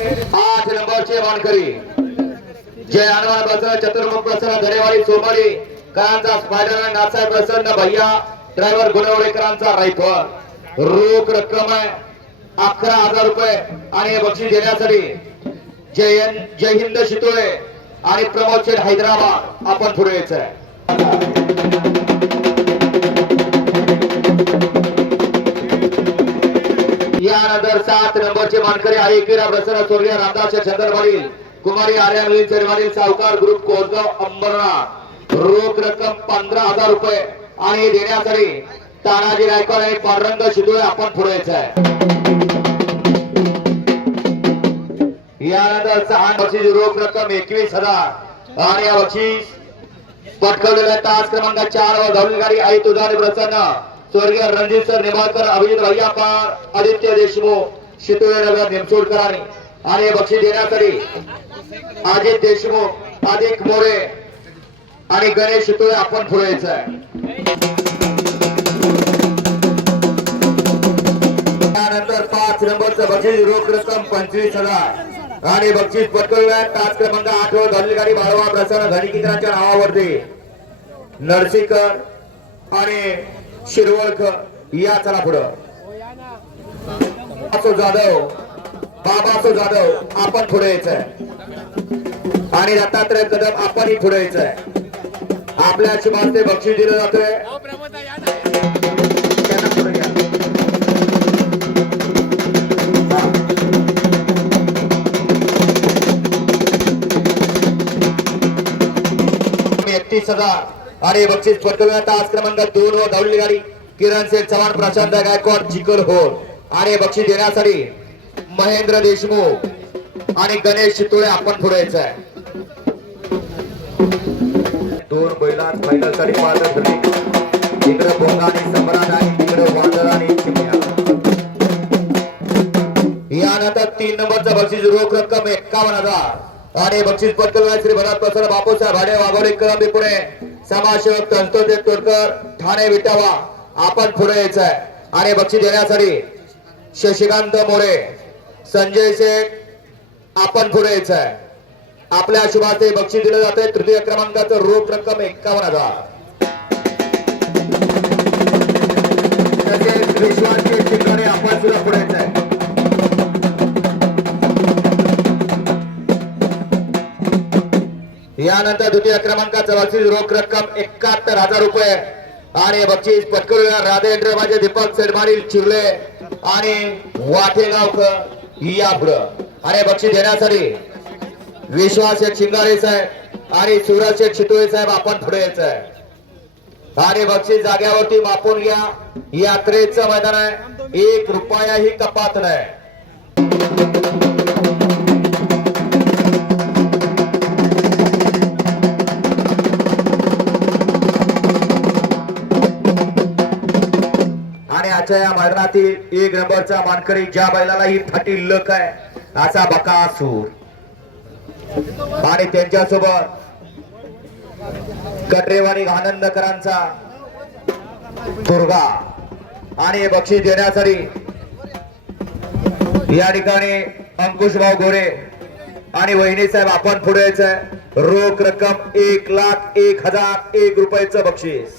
आठ नंबरचे मानकरी जय हनुमान बसर चतुर्मुख प्रसन्न धनेवाडी सोमवारी कांचा स्पायडर नासा प्रसन्न भैया ड्रायव्हर गुणवडेकरांचा रायफल. रोख रक्कम आहे. अकरा हजार रुपये आणि बक्षीस देण्यासाठी जय जय हिंद शितोळे आणि प्रमोद शेठ हैदराबाद. आपण पुढे यायचं आहे यानंतर सात नंबरचे मानकरी ऐकिरा प्रसन्न सूर्य रामदास चंद्रवाडी कुमारी आर्या मिलिंद चेरवाडी सावकार ग्रुप कोरगाव अंबरनाथ. रोख रक्कम पंधरा हजार रुपये. आणि देण्यासाठी तानाजी गायकवाड आणि पांडुरंग शिदोळे आपण पुढे आहे यानंतर सहा बक्षीस रोख रक्कम एकवीस हजार. आणि या बक्षीस पटकवलेला तास क्रमांक चार व धावली गाडी आई तुझा प्रसन्न. स्वर्गीय रणजित सर निंबाळकर अभिजित भैया पार आदित्य देशमुख शितुळेनगर निमसोडकर आणि आणि हे बक्षीस देण्यासाठी अजित देशमुख अधिक मोरे आणि गणेश शितुळे आपण पुढे यायचं आहे. त्यानंतर पाच नंबरचं बक्षीस रोख रक्कम पंचवीस हजार. आणि बक्षीस पटकवल्या. तास क्रमांक आठ वर धरली गाडी बाळवा प्रसन्न धनिकीकरांच्या नावावरती. नरसिंहकर आणि शिरवळकर या चला पुढं. जाधव बाबासो जाधव आपण पुढे यायचंय. आणि दत्तात्रय कदम आपणही पुढे यायचंय. आपल्या शुभास्ते बक्षीस दिलं जातोय. एकतीस हजार आणि बक्षीस पटकवण्यात आज क्रमांक दोन व धावली गाडी. किरण शेठ चव्हाण प्रशांत गायकवाड चिकल होल आणि बक्षीस देण्यासाठी महेंद्र देशमुख आणि गणेश शितोळे आपण पुढे आहे दोन बैलात फायनलसाठी पात्र ठरली इकडे भोंगा आणि सम्राट आणि तिकडे वादळ आणि यानंतर तीन नंबरचा बक्षीस रोख रक्कम एक्कावन्न हजार. आणि बक्षीस पटकवल्या श्री भरत प्रसन्न बापूसाहेब भाडे वाघोडे कळंबी पुणे समाजसेवक तंतोदे तोडकर ठाणे विटावा आपण पुढे यायचं आहे आणि बक्षीस देण्यासाठी शशिकांत मोरे संजय शेख आपण पुढे यायचं आहे आपल्या शुभाचे बक्षीस दिलं जाते तृतीय क्रमांकाचं रोख रक्कम एक्कावन्न हजार. तसेच विश्वासचे ठिकाणी आपण सुद्धा पुढे यायचं आहे यानंतर द्वितीय क्रमांकाचं बक्षीस रोख रक्कम एकाहत्तर हजार रुपये. आणि बक्षीस पटकवलेला राधेंद्र माझे दीपक सेडमाडील चिरले आणि वाटेगावकर या पुढं. आणि बक्षीस देण्यासाठी विश्वास शेठ शिंगारे साहेब आणि सुरज शेठ चितोळे साहेब आपण पुढे यायचं आहे आणि बक्षीस जाग्यावरती मापून घ्या. यात्रेचं मैदान आहे. एक रुपयाही कपात नाही. आणि आजच्या या मैदानातील एक नंबरचा मानकरी ज्या बैलाला ही फाटी लक आहे असा बकासूर आणि त्यांच्यासोबत कटरेवाडी आनंदकरांचा दुर्गा. आणि बक्षीस देण्यासाठी या ठिकाणी अंकुशभाऊ गोरे आणि वहिनी साहेब आपण पुढे यायचंय. रोख रक्कम एक लाख एक हजार एक रुपयाचं बक्षीस.